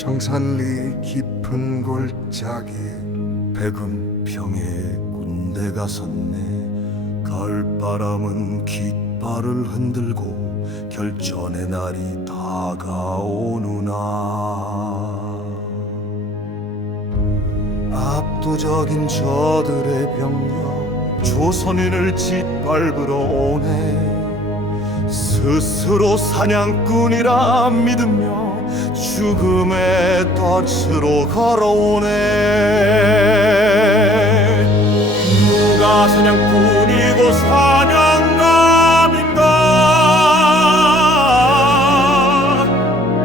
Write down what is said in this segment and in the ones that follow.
청산리 깊은 골짜기 백은평에 군대가 섰네. 가을바람은 깃발을 흔들고 결전의 날이 다가오느나. 압도적인 저들의 병력 조선인을 짓밟으러 오네. 스스로 사냥꾼이라 믿으며 죽음의 덫으로 걸어오네. 누가 사냥꾼이고 사냥감인가.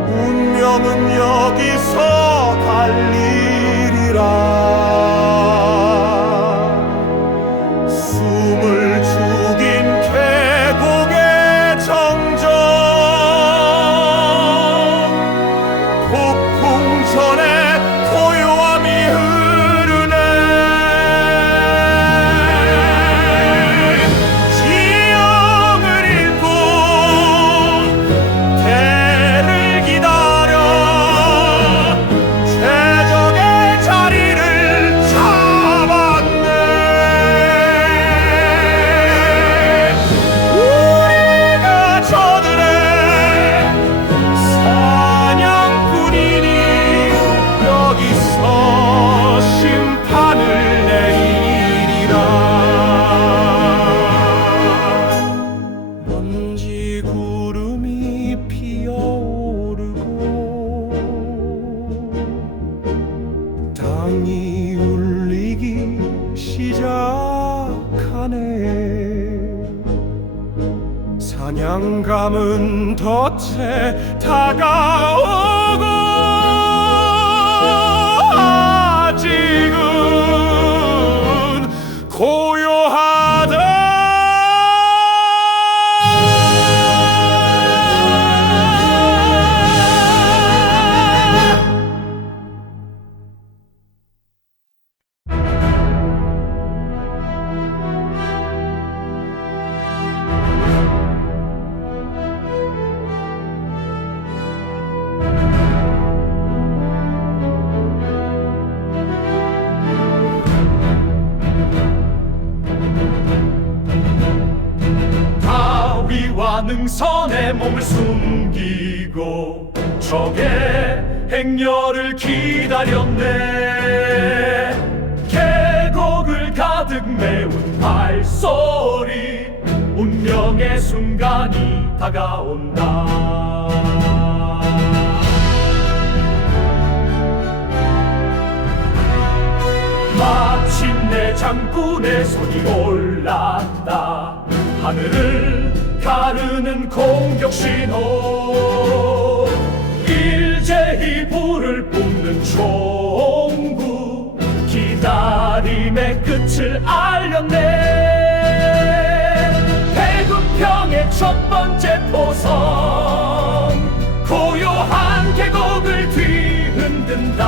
운명은 여기서 갈리리라. 숨을 죽인 계곡의 정적, 폭풍 전에 고요함이 흐르네. 지형을 잃고 대를 기다려 최적의 자리를 잡았네. 우리가 저들의 사냥꾼이니 여기서 심판을 내리리라. 먼지 구름이 피어오르고 땅이 울리기 시작하네. 사냥감은 덫에 다가오고 아직은 고요하다. 다위와 능선에 몸을 숨기고 적의 행렬을 기다렸네. 계곡을 가득 메운 발소리, 운명의 순간이 다가온다. 마침내 장군의 손이 올랐다. 하늘을 가르는 공격 신호, 일제히 불을 뿜는 총구, 기다림의 끝을 알렸네. 백은평의 첫 번째 포성, 고요한 계곡을 뒤흔든다.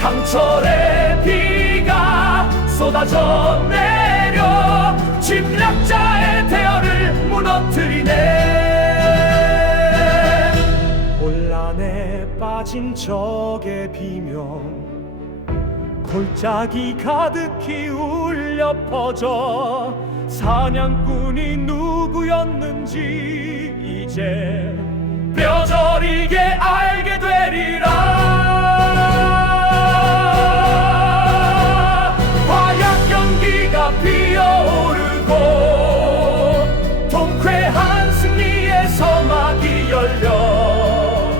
강철의 비가 쏟아져 내려 침략자의 대열을 무너뜨리네. 혼란에 빠진 적의 비명, 골짜기 가득히 울려 퍼져 사냥꾼이 누구였는지 이제 뼈저리게 알게 되리라. 화약 연기가 피어오르고 통쾌한 승리의 서막이 열려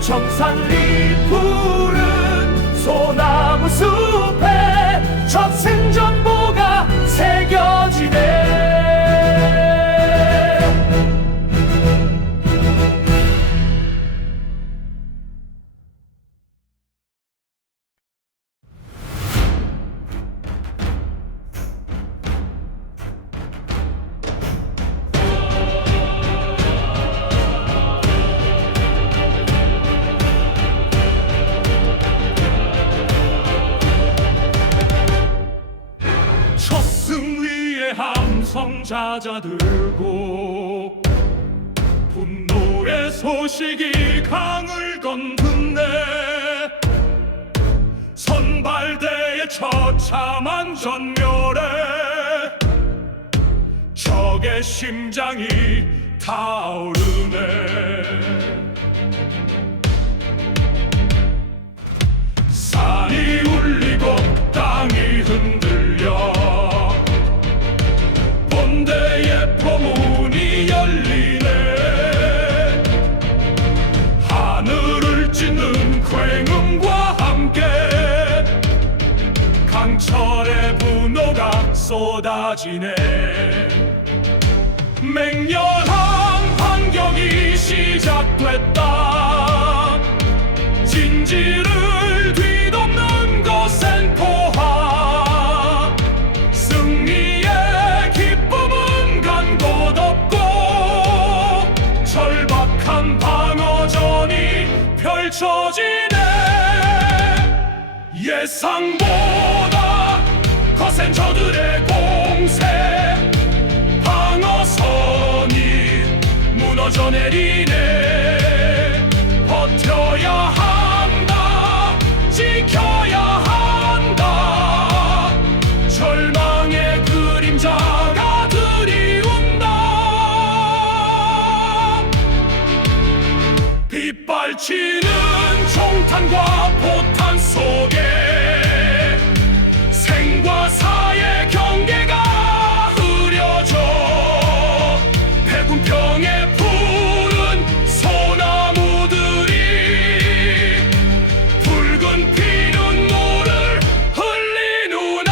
청산리 푸른 소나무 숲에 첫 생전보가 새겨지네. 함성자자 들고 분노의 소식이 강을 건넜네. 선발대의 처참한 전멸에 적의 심장이 타오르네. 산이 울리고 땅이 흔들려 본대의 포문이 열리네. 하늘을 찢는 굉음과 함께 강철의 분노가 쏟아지네. 맹렬한 반격이 시작됐다. 진지를 뒤덮는 거센 포화. 승리의 기쁨은 간 곳 없고 절박한 방어전이 펼쳐지네. 예상보다 거센 저들의 공세. 방어선이 무너져 내리네. 버텨야 한다. 지켜야 한다. 절망의 그림자가 들이운다. 빗발치는 총탄과 포탄 속에 생과 사의 경계가 흐려져. 배군평에 푸른 소나무들이 붉은 피눈물을 흘리누나.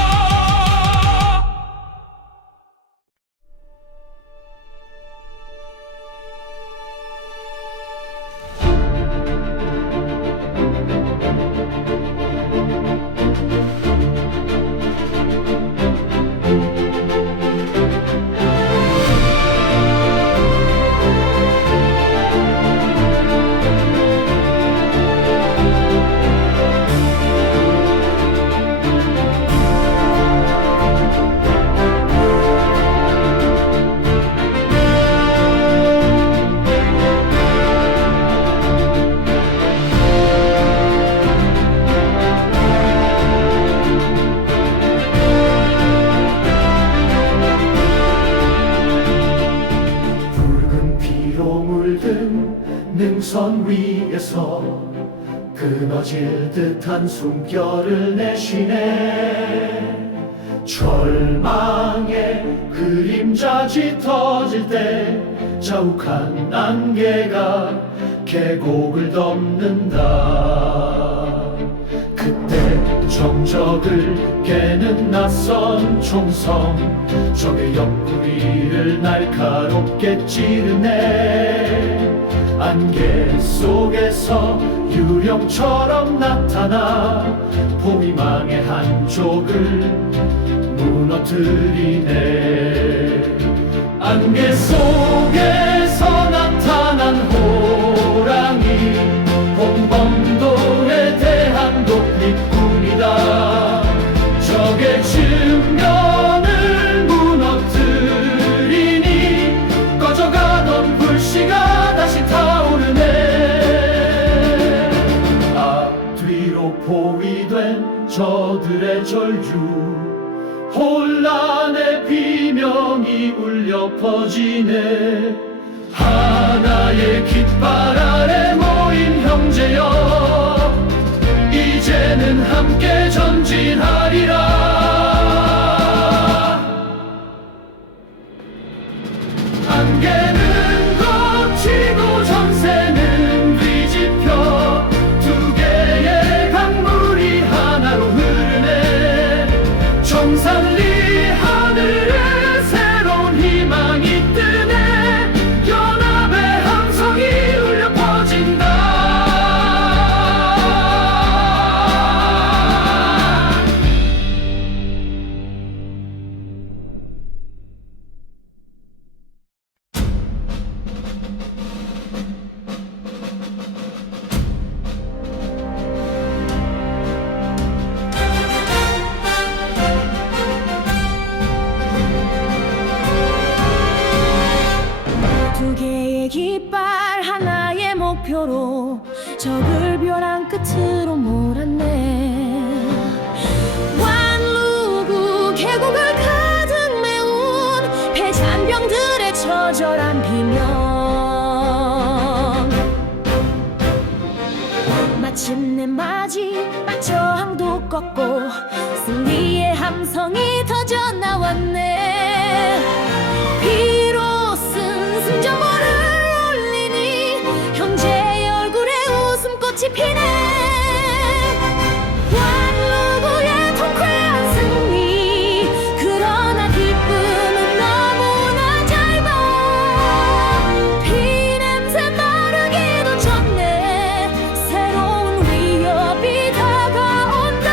능선 위에서 끊어질 듯한 숨결을 내쉬네. 절망의 그림자 짙어질 때 자욱한 안개가 계곡을 덮는다. 그때 정적을 깨는 낯선 총성, 적의 옆구리를 날카롭게 찌르네. 안개 속에서 유령처럼 나타나 포위망의 한쪽을 무너뜨리네. 안개 속에서 나타난 호랑이, 홍범도에 대한 독립군이다. 적의 측면을 무너뜨리니 꺼져가던 불씨가 다시 타오르네. 앞뒤로 포위된 저들의 전류, 혼란의 비명이 울려 퍼지네. 하나의 깃발 아래 모인 형제여, 이제는 함께 전진하리라. 안개는 걷히고 전세는 뒤집혀 두 개의 강물이 하나로 흐르네. 정산리 하늘에 새로운 희망이 뜨네. 연합의 함성이 울려 퍼진다. 적을 벼랑 끝으로 몰았네. 완루구 계곡을 가득 메운 폐잔병들의 처절한 비명. 마침내 마지막 저항도 꺾고 승리의 함성이 터져 나왔네. 비로슨 승전보를 올리니 형제의 얼굴에 웃음꽃이 피네. 완루구의 통쾌한 승리, 그러나 기쁨은 너무나 짧아. 피냄새 마르기도 전에 새로운 위협이 다가온다.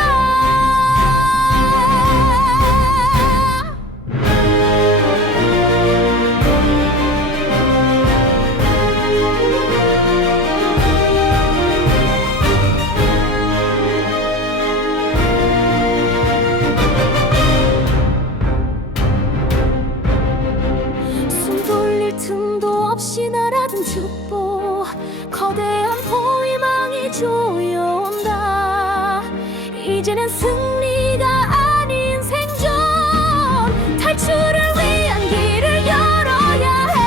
숨 돌릴 틈도 없이 날아든 축복, 거대한 포위망이 조여온다. 이제는 승리가 아닌 생존, 탈출을 위한 길을 열어야 해.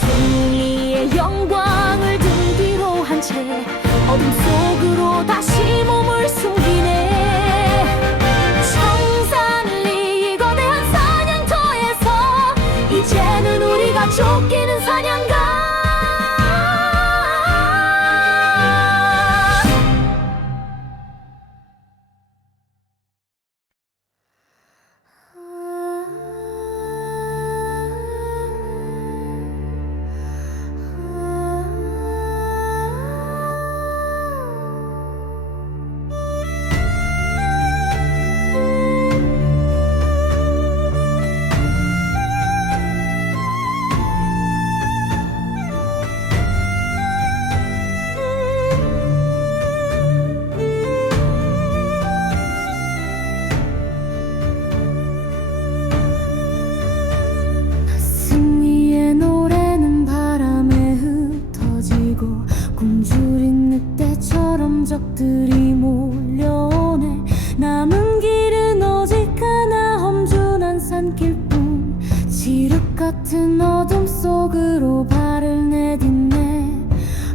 승리의 영광을 등 뒤로 한 채 어둠 속으로 다시 몸을 숨기네. 청산리 이 거대한 사냥터에서 이제는 우리가 쫓기는 사냥가. 승리의 노래는 바람에 흩어지고 굶주린 늑대처럼 적들이 몰려오네. 남은 길은 오직 하나, 험준한 산길뿐. 지륵 같은 어둠 속으로 발을 내딛네.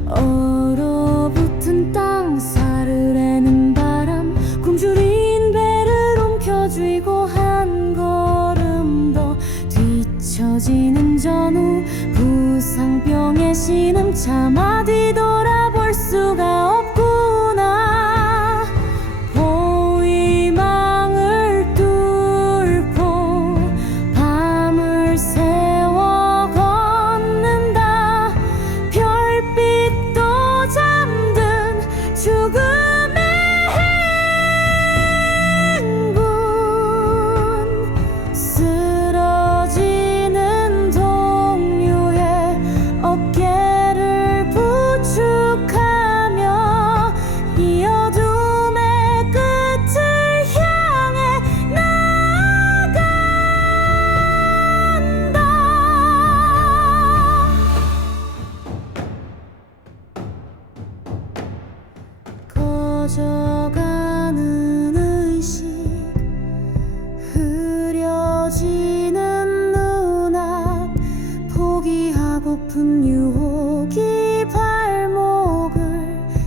얼어붙은 땅, 사르르는 바람, 굶주린 배를 움켜쥐고 한 걸음 더 뒤처지는 전후, 부상병의 신음 차마 뒤돌아볼 수가 없구나. 포위망을 뚫고 밤을 새워 걷는다. 별빛도 잠든 죽음의 행군, 쓰러지는 동료의 어깨를 부축하며 이 어둠의 끝을 향해 나아간다. 꺼져가는 의식, 흐려지는 눈앞, 포기하고픈 유혹이 발목을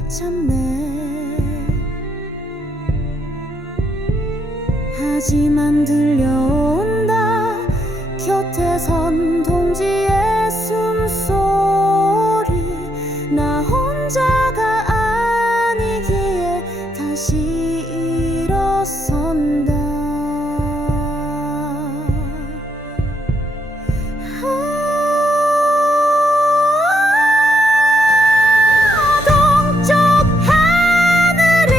잡네. 하지만 들려온다 곁에선 동지의 숨소리. 나 혼자가 아니기에 다시 일어선다. 동쪽 하늘이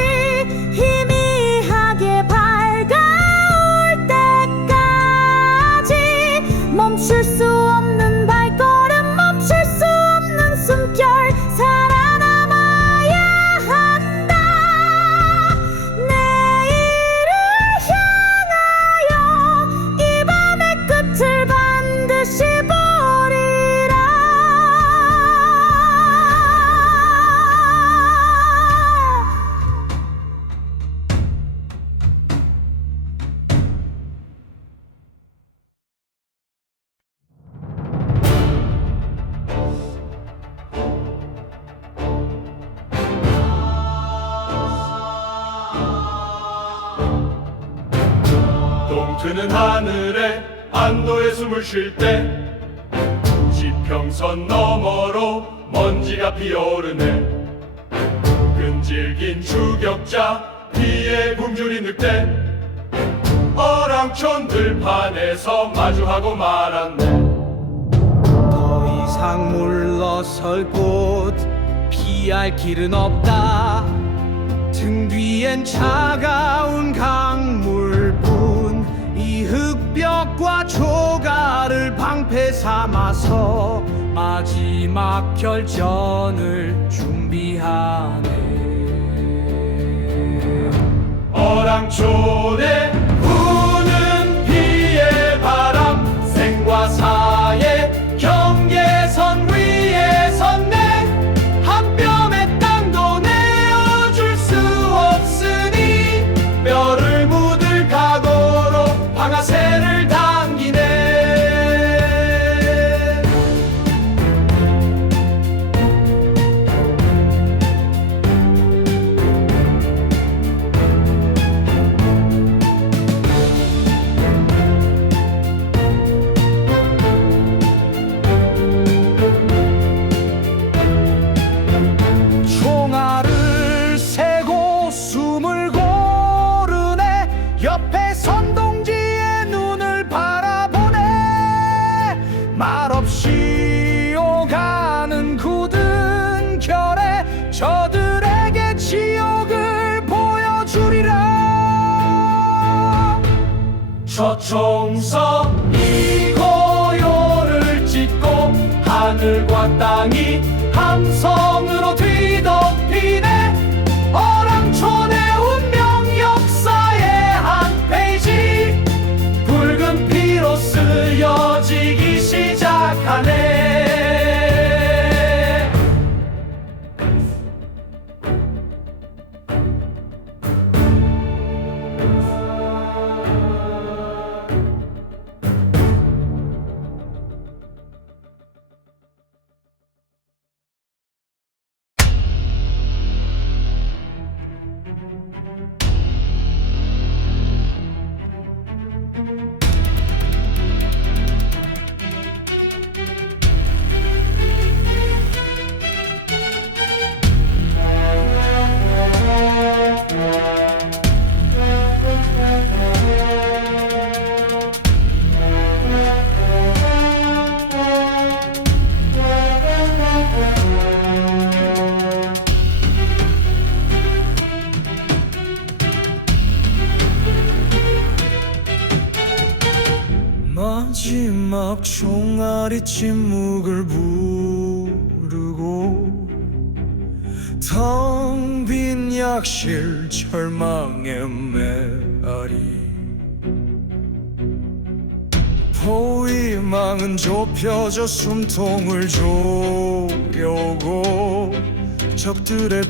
희미하게 밝아올 때가 멈트는 하늘에 안도의 숨을 쉴 때 지평선 너머로 먼지가 피어오르네. 끈질긴 추격자 비에 굶주린 늑대 어랑촌 들판에서 마주하고 말았네. 더 이상 물러설 곳 피할 길은 없다. 등 뒤엔 차가운 강물뿐. 이 흙벽과 조가를 방패 삼아서 마지막 결전을 준비하네. 어랑촌에 부는 비의 바람 생과 사의 경계선 위에 섰네. 한 뼘의 땅도 내어줄 수 없으니 뼈를 묻을 각오로 방아쇠를 당기네. 총알을 세고 숨을 고르네. 옆에 선동지의 눈을 바라보네. 말없이 오가는 굳은 결에 저들에게 지옥을 보여주리라. 저 총선이 고요를 찢고 하늘과 땅이 함성으로 뒤덮이네. 어랑촌의 운명 역사의 한 페이지 붉은 피로 쓰여지기 시작하네. 마지막 총알이 침묵을 부르고 텅 빈 약실 절망의 메아리. 포위망은 좁혀져 숨통을 조여오고 적들의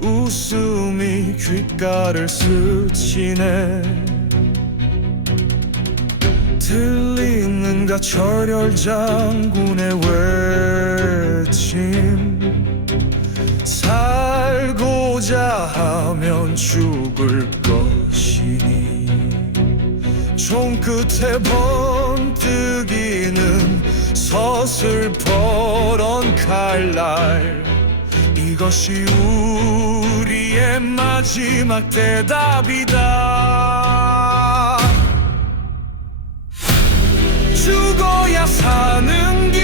비웃음이 귓가를 스치네. 들리는가 철혈 장군의 외침. 살고자 하면 죽을 것이니 총끝에 번뜩이는 서슬퍼런 칼날. 이것이 우리의 마지막 대답이다. 죽어야 사는 길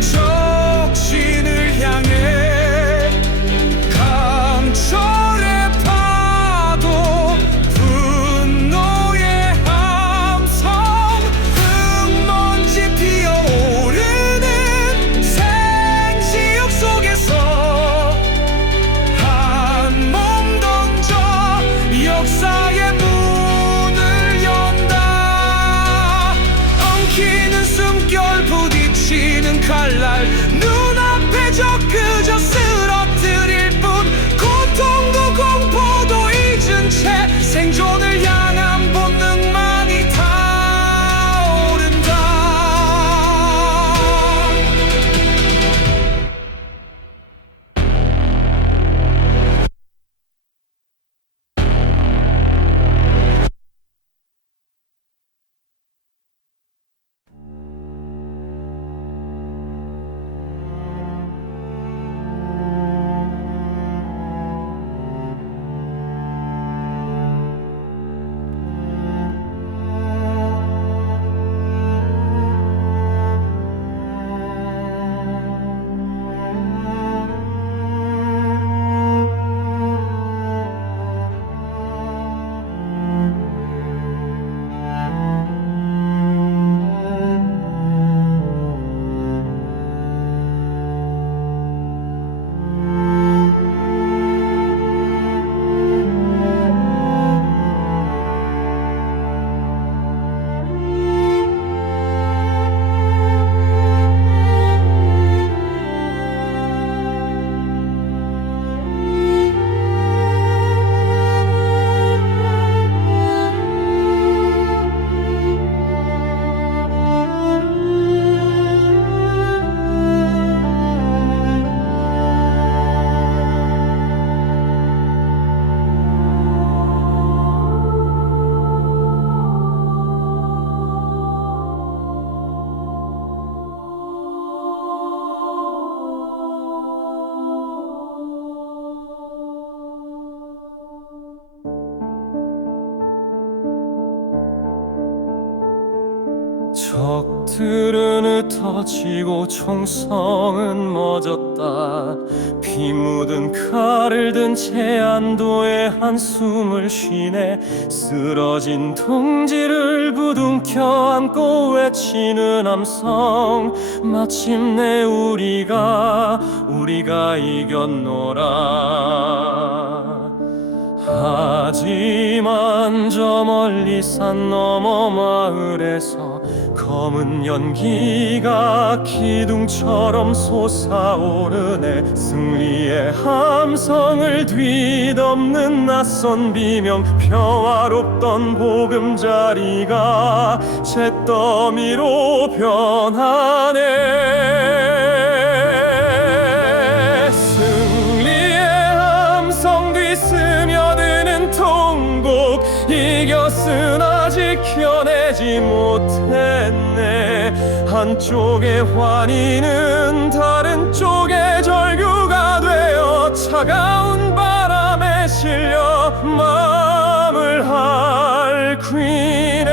적신을 향해 강철의 파도 분노의 함성 흙먼지 피어오르는 생지옥 속에서 한 몸 던져 역사의 문을 연다. 엉키는 숨결 부딪히 적들은 흩어지고 총성은 멎었다. 피 묻은 칼을 든 채 안도의 한숨을 쉬네. 쓰러진 동지를 부둥켜 안고 외치는 함성. 마침내 우리가 이겼노라. 하지만 저 멀리 산 너머 마을에서 검은 연기가 기둥처럼 솟아오르네. 승리의 함성을 뒤덮는 낯선 비명. 평화롭던 보금자리가 잿더미로 변하네. 승리의 함성 뒤 스며드는 통곡. 이겼으나 지켜내지 못했네. 한쪽의 환희는 다른 쪽의 절규가 되어 차가운 바람에 실려 마음을 핥히네.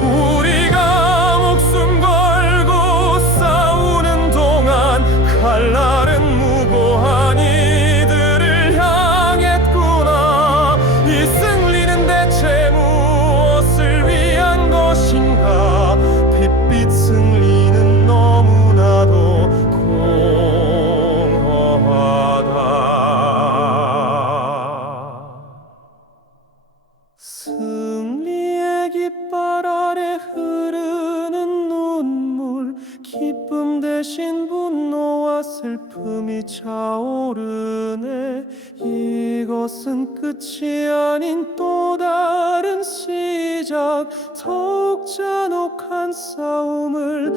우리가 목숨 걸고 싸우는 동안 칼날은 무고한 이들을 향했구나. 이 승리는 대체 무엇을 위한 것인가. 빛빛 승리는 너무나도 공허하다. 승리의 깃발 아래 흐르는 눈물. 기쁨 대신 분노와 슬픔이 차오르네. 이것은 끝이 아닌 또 다른 시작. 더욱 잔혹한 싸움을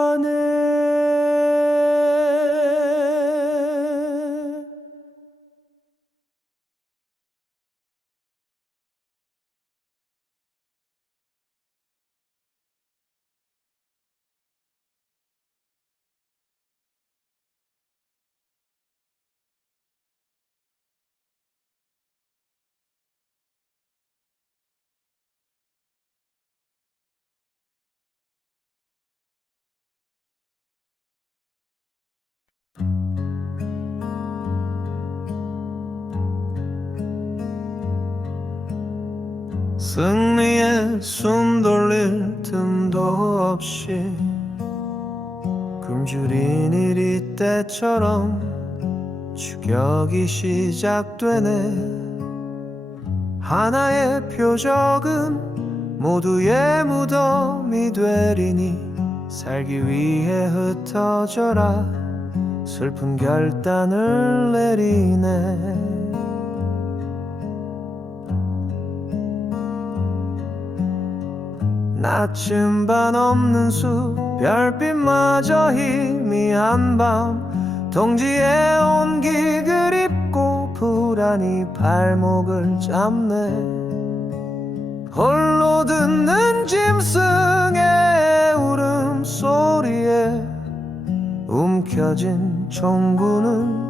예고하네. 승리에 숨 돌릴 틈도 없이 굶주린 일이 때처럼 추격이 시작되네. 하나의 표적은 모두의 무덤이 되리니 살기 위해 흩어져라. 슬픈 결단을 내리네. 나침반 없는 숲 별빛마저 희미한 밤. 동지의 온기 그립고 불안히 발목을 잡네. 홀로 듣는 짐승의 울음소리에 움켜진 총구는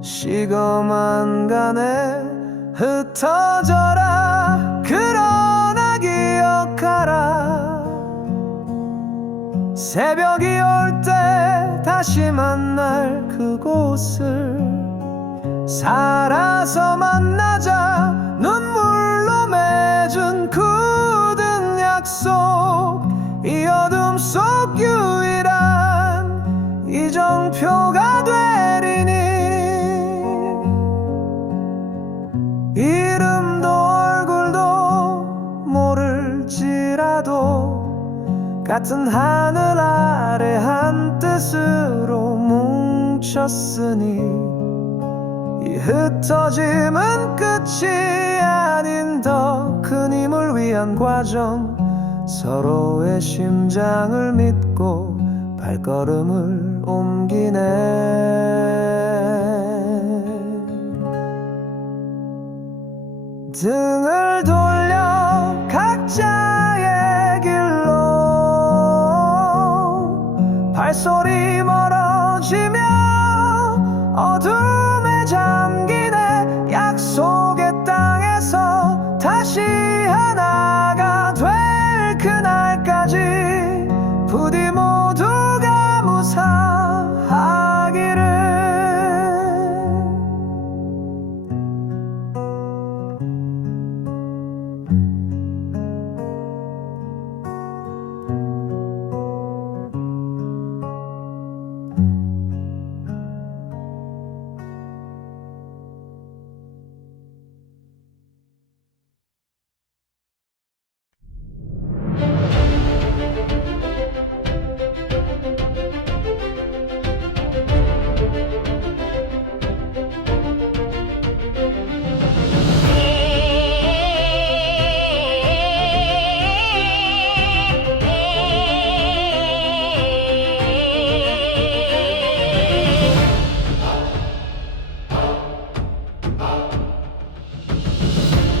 시검한 간에 흩어져라. 그러나 기억하라. 새벽이 올 때 다시 만날 그곳을 살아서 만나자. 눈물로 맺은 굳은 약속. 이 어둠 속 유일한 이정표가 되리니. 이름도 얼굴도 모를지라도 같은 하늘 아래 한 뜻으로 뭉쳤으니 이 흩어짐은 끝이 아닌 더 큰 힘을 위한 과정. 서로의 심장을 믿고 발걸음을 옮기네. 등을 돌려 각자의 길로 발소리 멀어지며 어둠에 부디 모두가 무사하기를.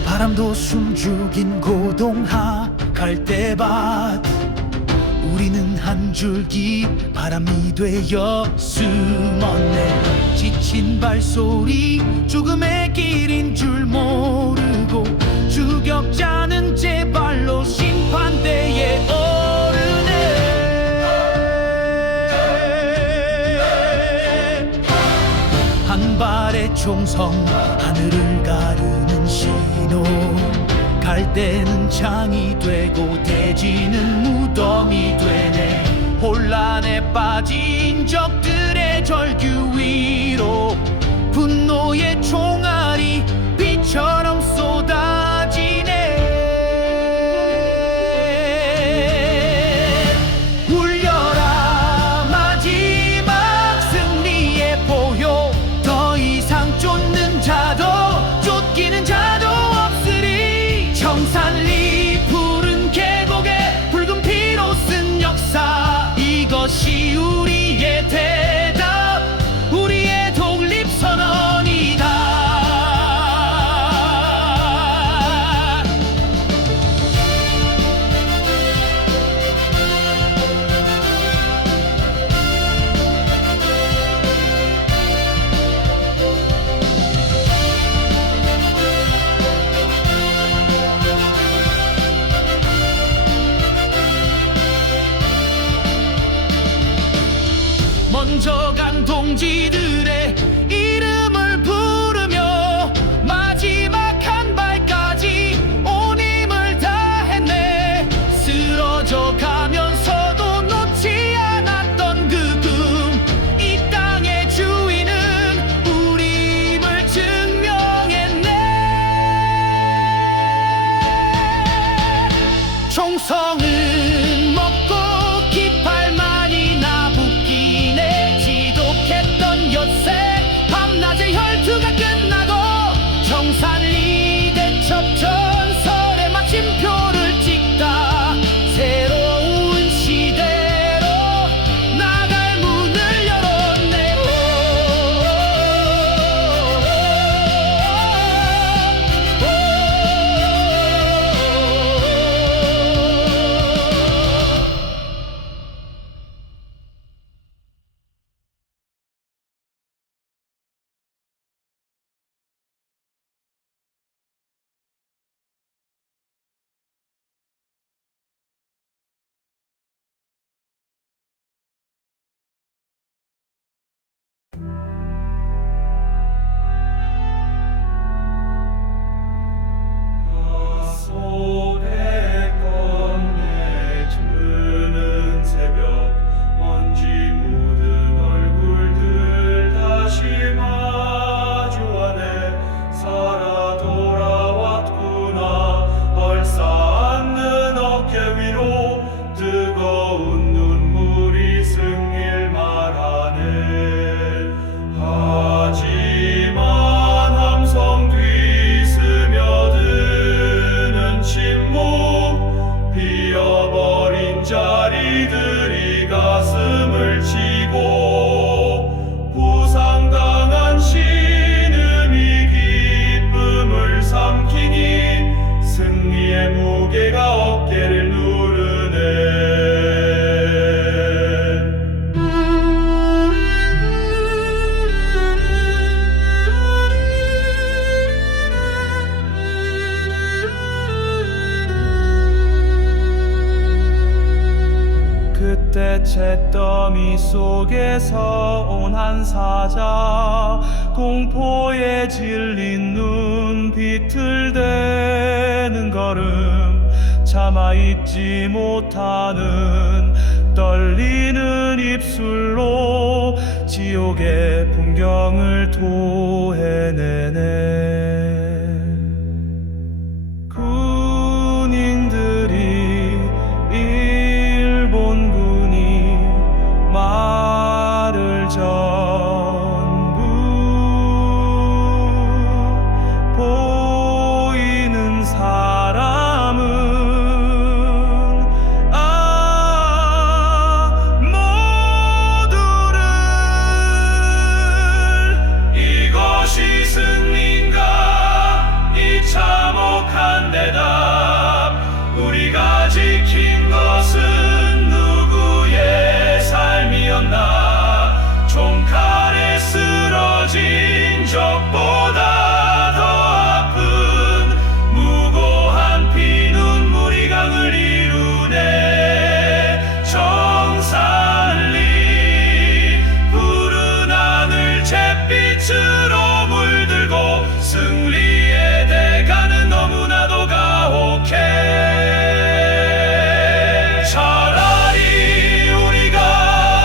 바람도 숨죽인 고동하 갈대밭, 우리는 한 줄기 바람이 되어 숨었네. 지친 발소리 죽음의 길인 줄 모르고 추격자는 제 발로 심판대에 오르네. 한 발의 총성 하늘을 가르는 신호, 갈대는 창이 되고 대지는 무덤이 되네. 혼란에 빠진 적들의 절규 위로 분노의 총알이 비처럼 쏟아지네. 울려라 마지막 승리의 포효, 더 이상 쫓는 자도 쫓기는 자도 없으리. 청산리 푸른 계곡에 붉은 피로 쓴 역사, 이것이 우리의 대답, 우리의 독립선언이다. 먼저 간 동지들의 이름을 부르며 마지막 한 발까지 온 힘을 다했네. 쓰러져 가면서도 놓지 않았던 그 꿈, 이 땅의 주인은 우리임을 증명했네. 총성은 먹고 깃발만이 나붓기네. 지독했던 엿새 밤낮의 혈투가 끝나고 청산리 대첩 전설의 마침표를 찍다 새로운 시대로 나갈 문을 열었네. 손에 꺼내주는 새벽, 먼지 묻은 얼굴들 다시 마주하네. 살아 돌아왔구나. 얼싸안는 어깨 위로 뜨거운 눈물이 승일 말하네. 하지만 함성 뒤 스며드는 침묵, 비어버린 자리들이 가슴을 치고 부상당한 신음이 기쁨을 삼키니 승리의 무게가 어깨를 누르네. 그 그때 잿더미 속에서 온 한 사자 공포에 질린 눈 비틀대는 걸음 참아 잊지 못하는 떨리는 입술로 지옥의 풍경을 토해내네. 군인들이 일본군이 말을 전부 보이는 사람은 모두를 이것이 승리인가 이 참혹한 대답 우리가 지킨 것은 누구의 삶이었나 총칼에 쓰러진 적보다 더 아픈 무고한 피눈물이 강을 이루네. 정산리 푸른 하늘 잿빛으로 물들고 승리의 대가는 너무나도 가혹해. 차라리 우리가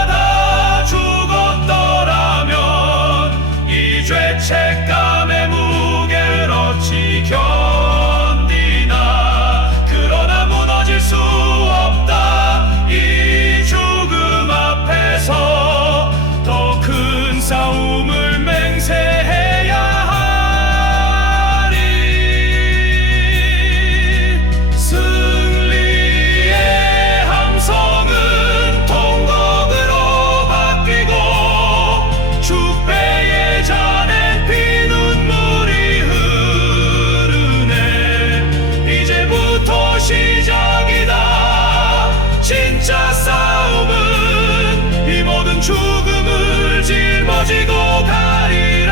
다 죽었더라면 이 죄책감의 무게를 어찌 견디나. 그러나 무너질 수 없다 이 죽음 앞에서 더 큰 싸움을 맹세해야 하리. 승리의 함성은 통곡으로 바뀌고 축배의 잔엔 피눈물이 흐르네. 이제부터 시작이다 진짜 싸움은 이 모든 죽음을 짊어지고 가리라.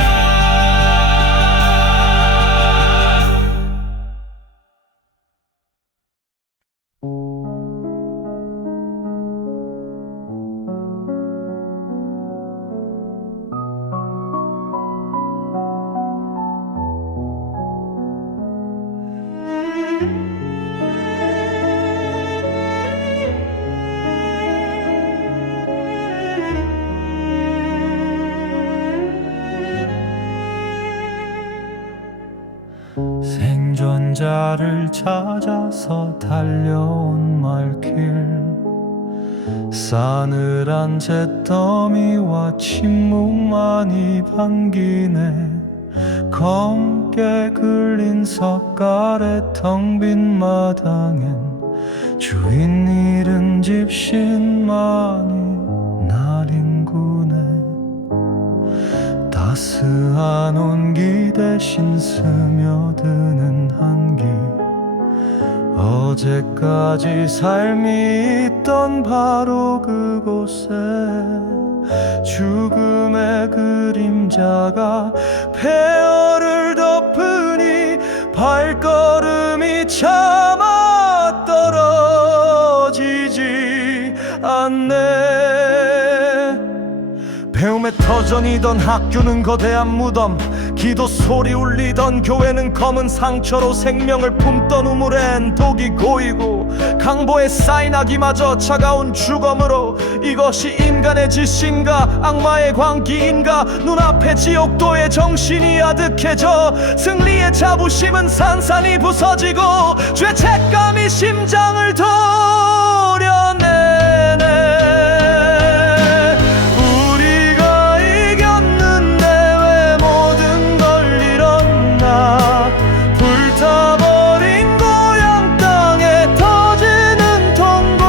생존자를 찾아서 달려온 말길 싸늘한 잿더미와 침묵만이 반기네. 검게 그린 석가래 텅 빈 마당엔 주인 잃은 집신만이 날인구네. 따스한 온기 대신 스며드는 한기 어제까지 삶이 있던 바로 그곳에 죽음의 그림자가 폐허를 덮으니 발걸음이 차마 떨어지지 않네. 배움의 터전이던 학교는 거대한 무덤 기도 소리 울리던 교회는 검은 상처로 생명을 품던 우물엔 독이 고이고 강보에 쌓인 악이마저 차가운 주검으로 이것이 인간의 짓인가 악마의 광기인가. 눈앞에 지옥도의 정신이 아득해져 승리의 자부심은 산산이 부서지고 죄책감이 심장을 도려내네. 불타버린 고향 땅에 터지는 통곡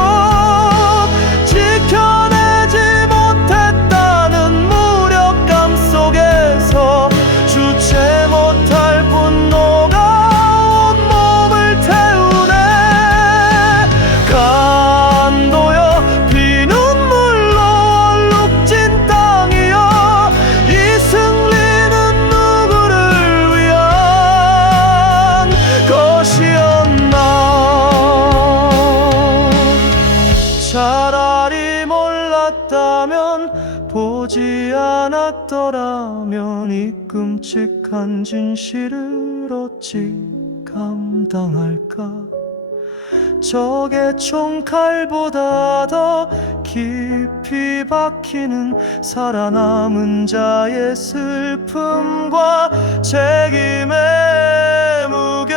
지켜내지 못했다는 무력감 속에서 주체 못할 분노가 온몸을 태우네. 오지 않았더라면 이 끔찍한 진실을 어찌 감당할까. 적의 총칼보다 더 깊이 박히는 살아남은 자의 슬픔과 책임의 무게.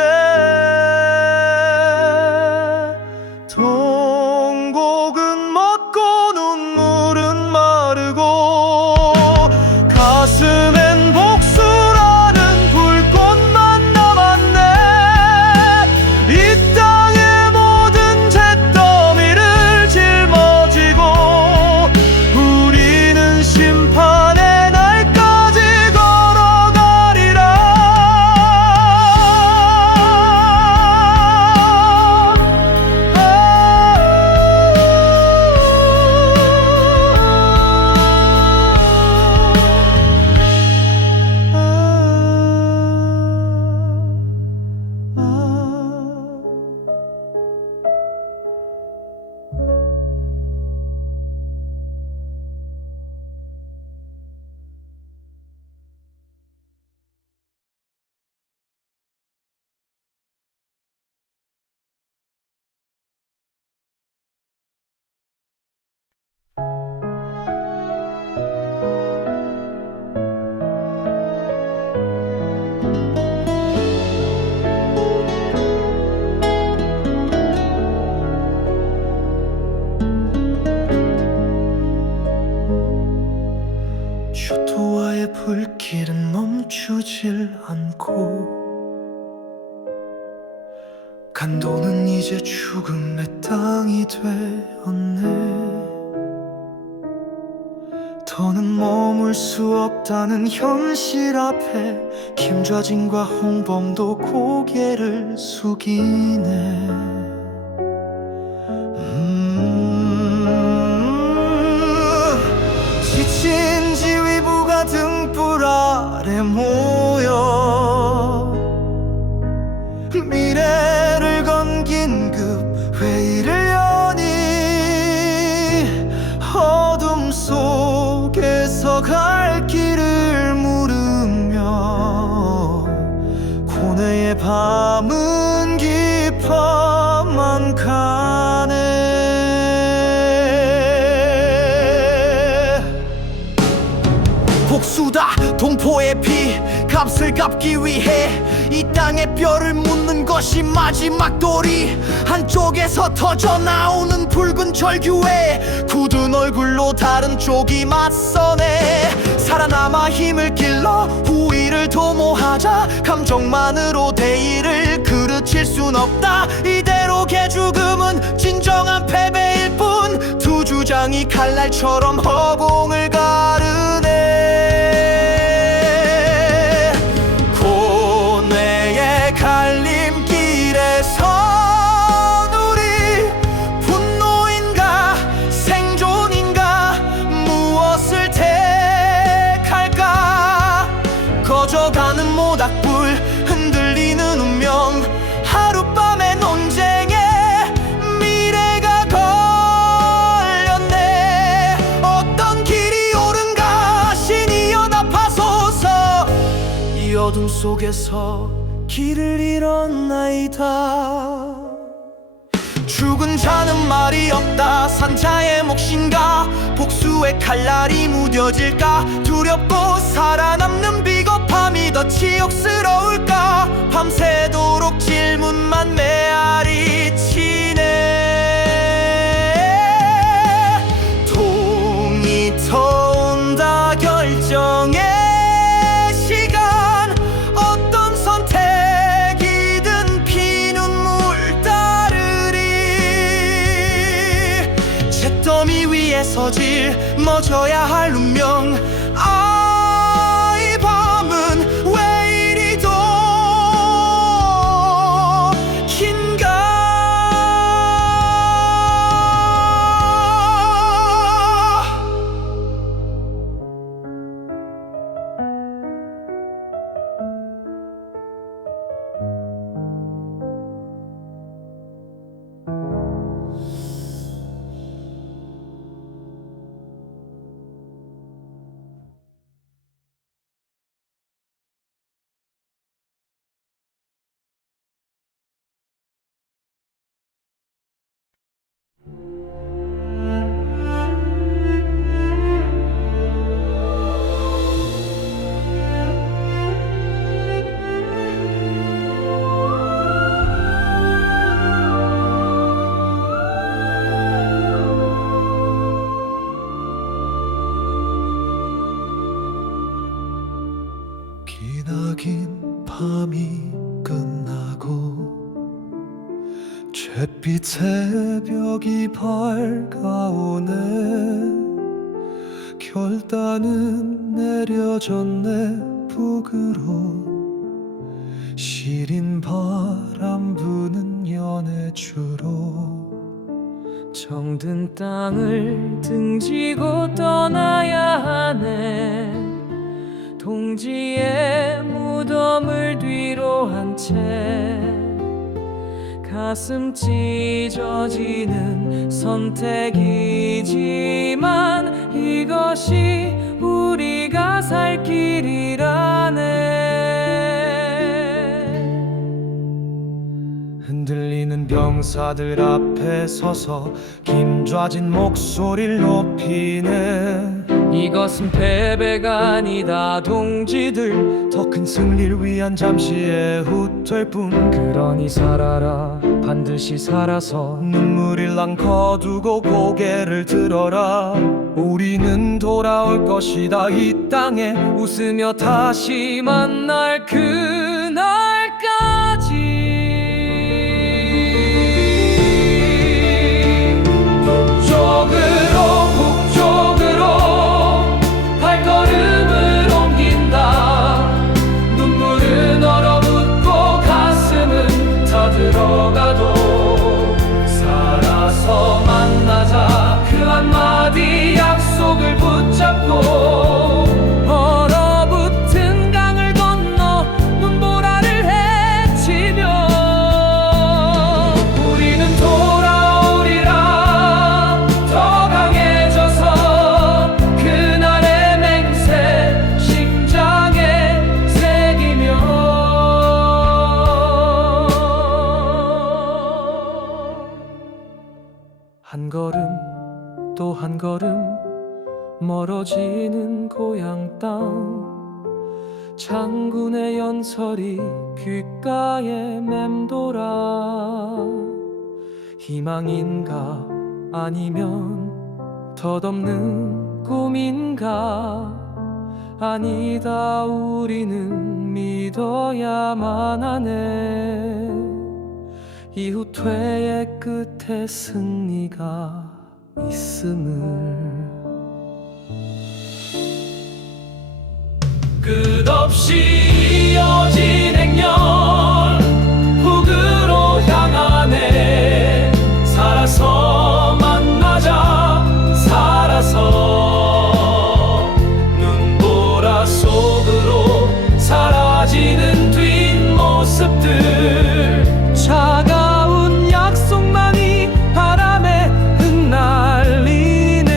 통곡은 멎고 눈물은 마르고 가슴엔 복수라는 불꽃만 남았네. 이 땅의 모든 잿더미를 짊어지고 우리는 심판의 날까지 걸어가리라. 효도와의 불길은 멈추질 않고 간도는 이제 죽음의 땅이 되었네. 더는 머물 수 없다는 현실 앞에 김좌진과 홍범도 고개를 숙이네. 지친 지휘부가 등불 아래 모여 미래를 건 긴급 회의를 여니 어둠 속에서 갈 길을 물으며 고뇌의 밤은 깊어만 가네. 복수다 동포의 피 값을 갚기 위해 이 땅의 뼈를 묻는 것이 마지막 도리. 한쪽에서 터져 나오는 붉은 절규에 굳은 얼굴로 다른 쪽이 맞서네. 살아남아 힘을 길러 후위를 도모하자. 감정만으로 대의를 그르칠 순 없다. 이대로 개죽음은 진정한 패배일 뿐. 두 주장이 칼날처럼 허공을 가르네. 고뇌의 갈림길에 선 우리 분노인가 생존인가 무엇을 택할까. 꺼져가는 모닥불 흔들리는 운명 하룻밤의 논쟁에 미래가 걸렸네. 어떤 길이 옳은가 신이 연합하소서. 이 어둠 속에서 길을 잃었나이다. 죽은 자는 말이 없다. 산자의 몫인가 복수의 칼날이 무뎌질까. 두렵고 살아남는 비겁함이 더 치욕스러울까. 밤새도록 질문만 메아리 치네. 동이 터온다 결정의 시간. 어떤 선택이든 피눈물 따르리. 잿더미 위에서 짊어져야 할 운명. 아, 이 밤은 왜 이리 도 긴가. 밤이 끝나고 잿빛 새벽이 밝아오네. 결단은 내려졌네. 북으로 시린 바람 부는 연해주로 정든 땅을 등지고 떠나야 하네. 동지의 무덤을 뒤로 한 채 가슴 찢어지는 선택이지만 이것이 우리가 살 길이라네. 흔들리는 병사들 앞에 서서 김좌진 목소리를 높이네. 이것은 패배가 아니다 동지들, 더 큰 승리를 위한 잠시의 후퇴일 뿐. 그러니 살아라, 반드시 살아서. 눈물일랑 거두고 고개를 들어라. 우리는 돌아올 것이다. 이 땅에 웃으며 다시 만날 그날까지. 북쪽으로 북쪽으로 발걸음을 옮긴다. 눈물은 얼어붙고 가슴은 타들어가도 살아서 만나자. 그 한마디 약속을 붙잡고 얼어붙은 강을 건너 눈보라를 헤치며 우리는 돌아오리라. 더 강해져서 그날의 맹세 심장에 새기며. 한 걸음 또 한 걸음 멀어지는 고향 땅. 장군의 연설이 귓가에 맴돌아. 희망인가 아니면 덧없는 꿈인가. 아니다, 우리는 믿어야만 하네. 이 후퇴의 끝에 승리가 있음을. 끝없이 이어진 행렬 북으로 향하네. 살아서 만나자. 살아서 눈보라 속으로 사라지는 뒷모습들. 차가운 약속만이 바람에 흩날리네.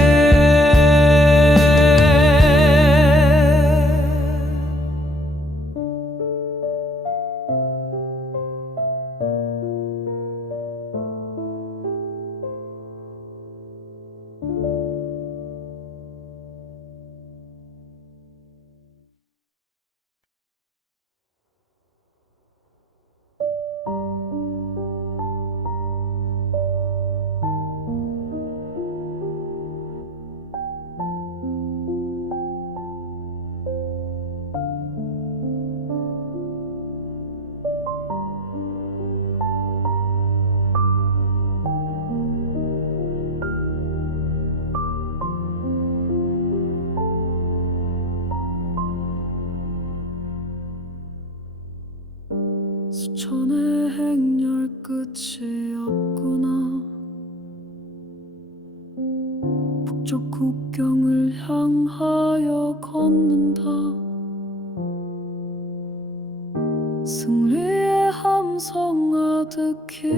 수천의 행렬 끝이 없구나. 북쪽 국경을 향하여 걷는다. 승리의 함성 아득히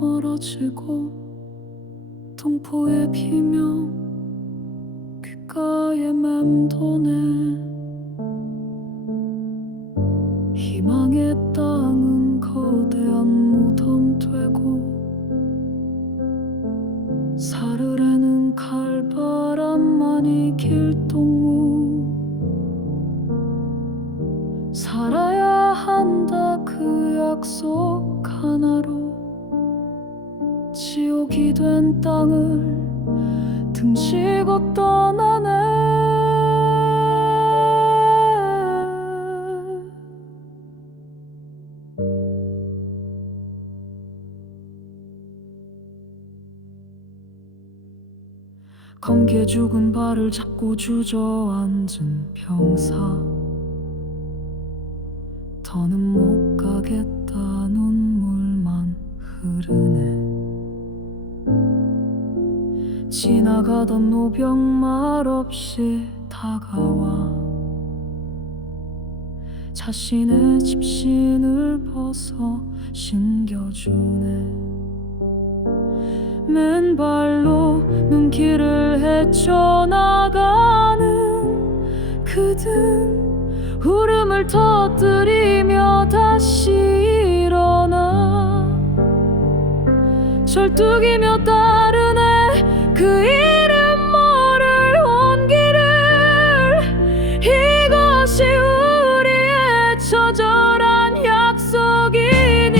멀어지고 동포의 비명 귓가에 맴도네. 희망의 땅은 거대한 무덤 되고 사르르는 칼바람만이 길동무. 살아야 한다 그 약속 하나로. 지옥이 된 땅을 등지고 떠나네. 검게 죽은 발을 잡고 주저앉은 병사. 더는 못 가겠다. 눈물만 흐르네. 지나가던 노병 말없이 다가와 자신의 집신을 벗어 신겨주네. 맨발로 눈길을 헤쳐나가는 그든 울음을 터뜨리며 다시 일어나 절뚝이며 따르네. 그 이름 모를 온기를. 이것이 우리의 처절한 약속이니.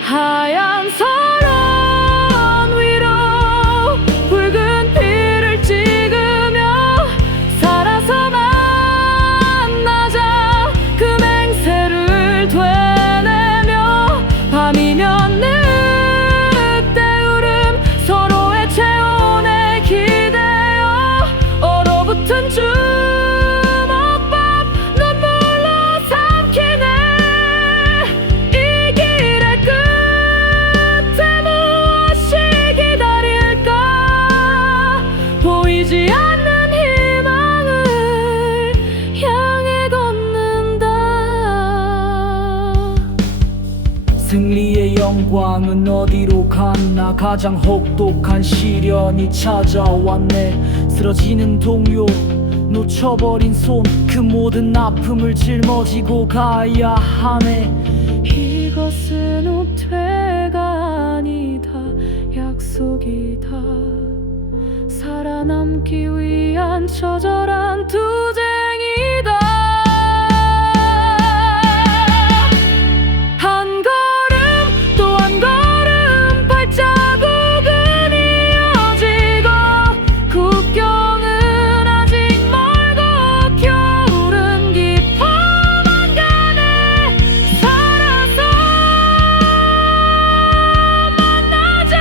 하얀 설원 위로 붉은 피를 찍으며 살아서 만나자. 그 맹세를 되뇌며 밤이면 늑대 울음 서로의 체온에 기대어 얼어붙은 주먹밥 눈물로 삼키네. 이 길의 끝에 무엇이 기다릴까. 보이지 않는 희망을 향해 걷는다. 승리의 영광은 어디로 갔나. 가장 혹독한 시련이 찾아왔네. 쓰러지는 동료, 놓쳐버린 손, 그 모든 아픔을 짊어지고 가야 하네. 이것은 우퇴가 아니다. 약속이다. 살아남기 위한 처절한 투쟁이다. 한 걸음 또 한 걸음 발자국은 이어지고 국경은 아직 멀고 겨울은 깊어만 가네. 살아서 만나자.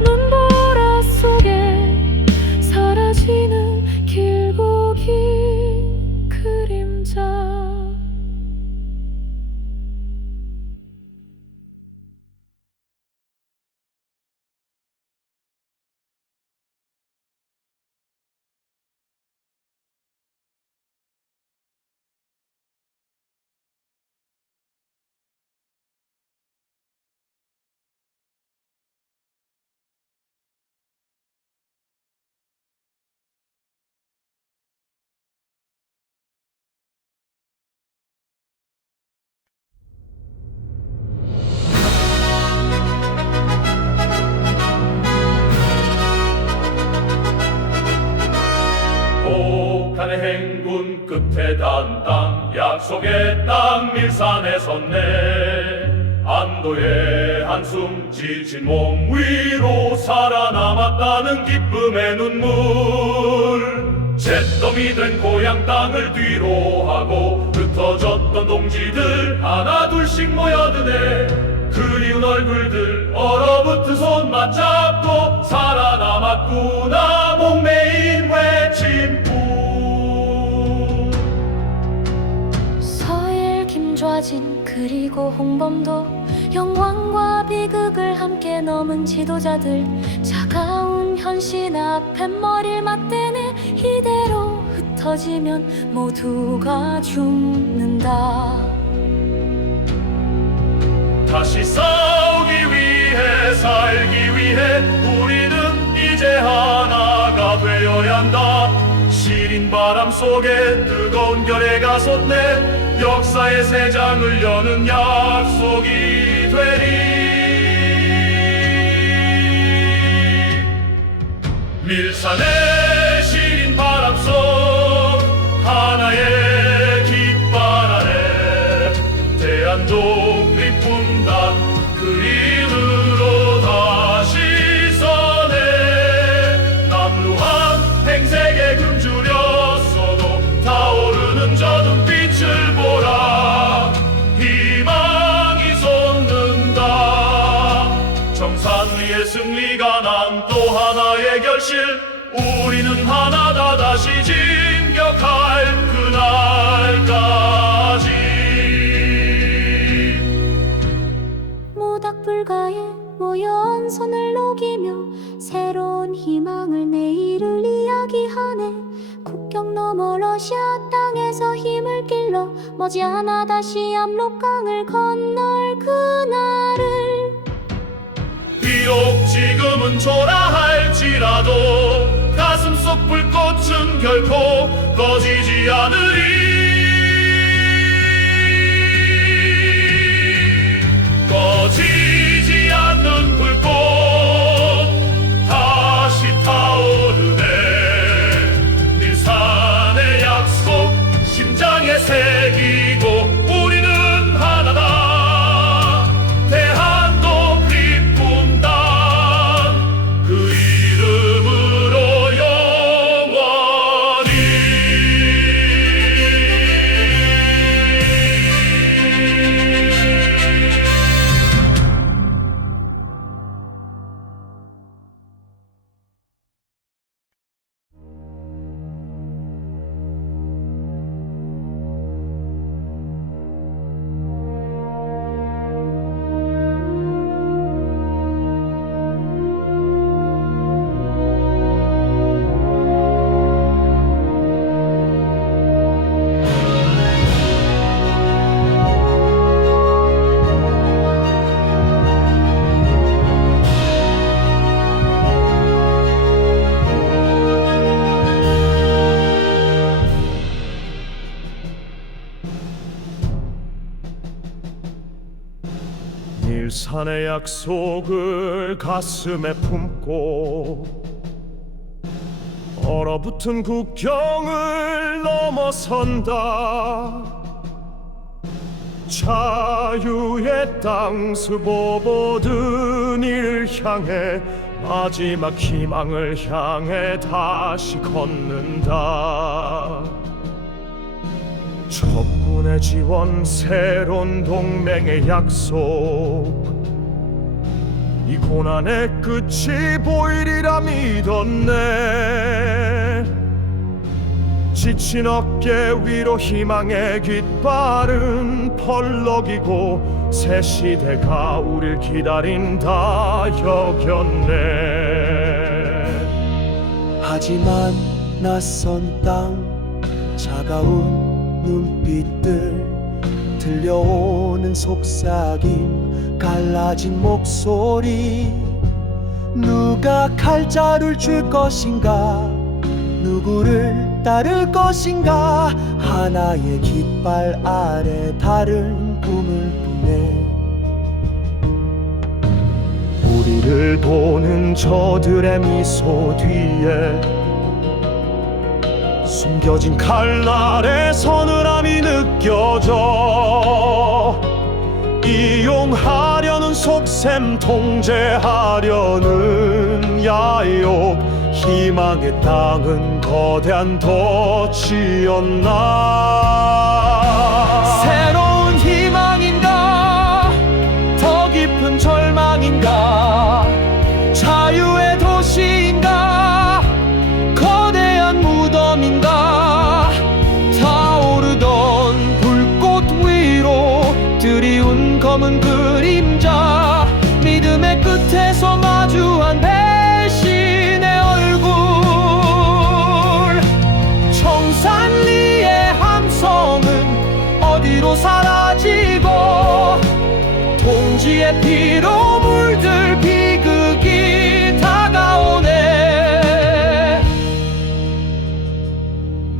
눈보라 속에 사라지는 길고 긴 그림자. 북한의 행군 끝에 단 땅 약속의 땅 밀산에 섰네. 안도의 한숨 지친 몸 위로 살아남았다는 기쁨의 눈물. 잿더미 된 고향 땅을 뒤로 하고 흩어졌던 동지들 하나 둘씩 모여드네. 그리운 얼굴들 얼어붙은 손 맞잡고 살아남았구나 목매인 외침뿐. 서일 김좌진 그리고 홍범도 영광과 비극을 함께 넘은 지도자들. 차가운 현실 앞에 머리를 맞대네. 이대로 흩어지면 모두가 죽는다. 다시 싸우기 위해 살기 위해 우리는 이제 하나가 되어야 한다. 시린 바람 속에 뜨거운 결의가 솟네. 역사의 새 장을 여는 약속이 되리. 밀산의 시린 바람 속 하나의 깃발 아래 대한독립 분단 그 이름으로 다시 서네. 남루한 행색에 굶주렸어도 타오르는 저 눈빛을 보라. 희망이 솟는 이제 승리가 난 또 하나의 결실 우리는 하나다 다시 진격할 그날까지 모닥불가에 모여온 손을 녹이며 새로운 희망을 내일을 이야기하네. 국경 너머 러시아 땅에서 힘을 길러 머지않아 다시 압록강을 건널 그날을 비록 지금은 초라할지라도 가슴속 불꽃은 결코 꺼지지 않으리 꺼지지 않는 불꽃 다시 타오르네 닐산의 약속 심장에 새기고 우리는 하나다 대한독립 분단 그 이름으로 영원히 닐산의 약속을 가슴에 품고 얼어붙은 국경을 넘어선다 자유의 땅 스보보드 닐 향해 마지막 희망을 향해 다시 걷는다 적군의 지원 새로운 동맹의 약속 이 고난의 끝이 보이리라 믿었네 지친 어깨 위로 희망의 깃발은 펄럭이고 새 시대가 우릴 기다린다 여겼네 하지만 낯선 땅 차가운 눈빛들 들려오는 속삭임 갈라진 목소리 누가 칼자루를 줄 것인가 누구를 따를 것인가 하나의 깃발 아래 다른 꿈을 꾸네 우리를 보는 저들의 미소 뒤에 숨겨진 칼날의 서늘함이 느껴져 이용하려는 속셈 통제하려는 야욕 희망의 땅은 거대한 덫이었나 새로운 희망인가 더 깊은 절망인가 자유의 도시인가 거대한 무덤인가 타오르던 불꽃 위로 드리운 검은 그림자 믿음의 끝에서 마주한 배신의 얼굴 청산리의 함성은 어디로 사라지고 동지의 피로 물들 비극이 다가오네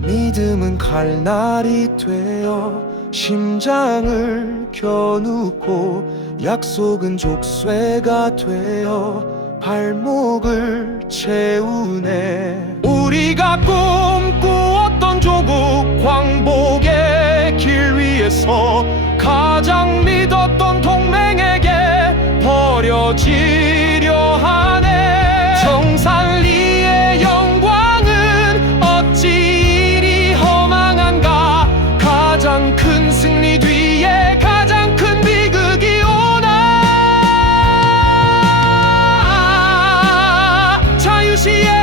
믿음은 칼날이 되어 심장을 겨누고 약속은 족쇄가 되어 발목을 채우네 우리가 꿈꾸었던 조국 광복의 길 위에서 가장 믿었던 동맹에게 버려지려 하네 정산리의 영광은 어찌 이리 허망한가 가장 큰 승리 뒤에 가장 큰 비극이 오나 잠시의